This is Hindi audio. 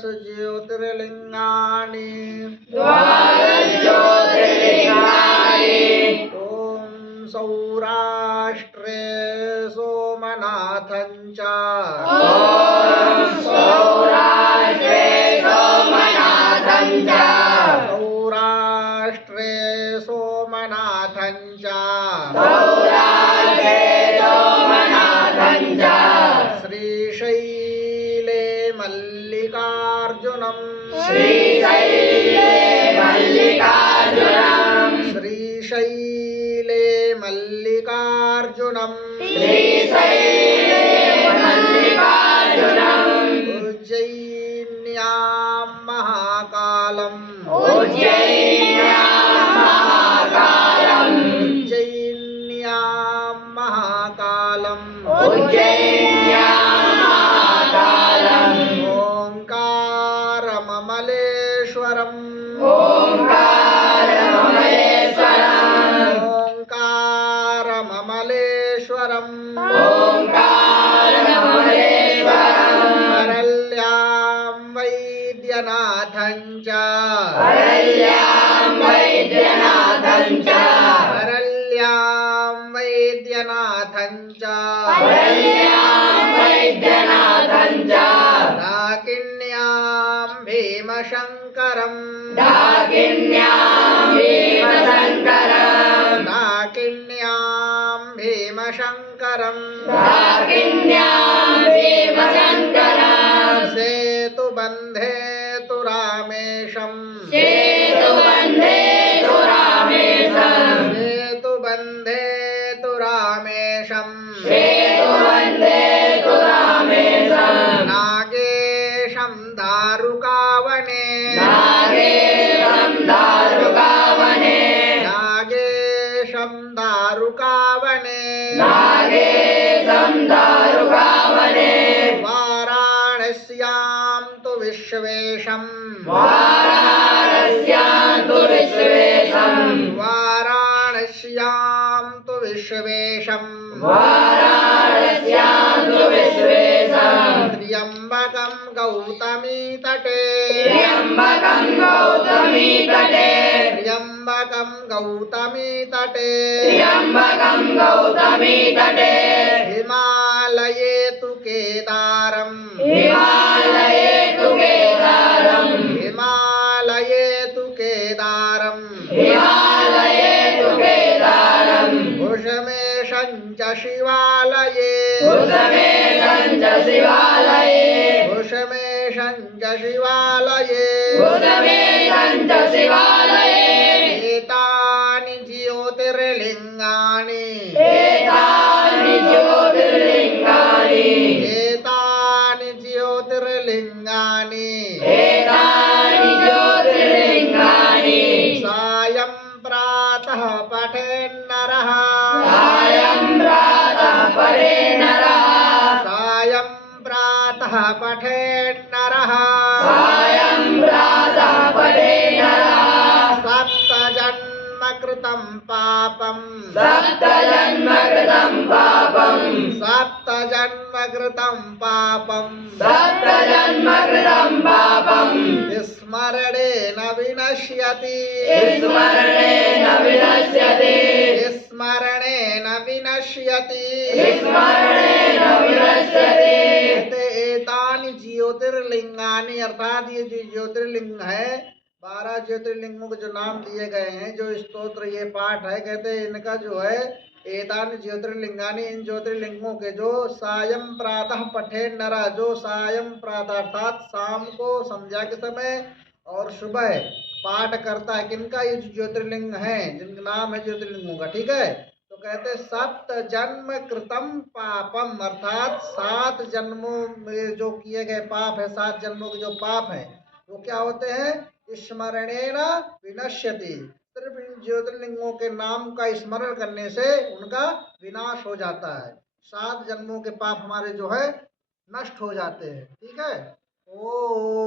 द्वादश ज्योतिर्लिंगानि ॐ सौराष्ट्रे सोमनाथं च सौराष्ट्रे सोमनाथं च श्रीशैले मल्लिकार्जुनं श्रीशैले मल्लिकार्जुनं उज्जयिन्यां महाकालम् ओंकारममलेश्वरम् परल्यां वैद्यनाथं च दाकिन्यां भीमशंकरम् सेतुबन्धे तु रामेशम् नागेशं दारुकावने वाराणस्यां तु विश्वेशम् त्र्यम्बकं गौतमी तटे हिमालये तु केदारम् भुजमेशं च शिवालये एतानि ज्योतिर्लिंगानि सायं प्रातः पठेन्नरः सप्तजन्मकृतं पापम् स्मरणेन विनश्यति एतानि ज्योतिर्लिंगानि अर्थात ये जो ज्योतिर्लिंग है 12 ज्योतिर्लिंगों के जो नाम दिए गए हैं, जो स्तोत्र ये पाठ है, कहते हैं इनका जो है एतानि ज्योतिर्लिंगानि, इन ज्योतिर्लिंगों के जो सायं प्रातः पठे नरा, जो सायं प्रातः अर्थात शाम को संध्या के समय और सुबह पाठ करता है, किनका ये ज्योतिर्लिंग है जिनका नाम है ज्योतिर्लिंगों का, ठीक है। तो कहते सप्त जन्म कृतम पापम, अर्थात 7 जन्मों में जो किए गए पाप है, 7 जन्मों के जो पाप है वो क्या होते हैं, स्मरणेन विनश्यति, सिर्फ इन ज्योतिर्लिंगों के नाम का स्मरण करने से उनका विनाश हो जाता है, 7 जन्मों के पाप हमारे जो है नष्ट हो जाते हैं, ठीक है। ओ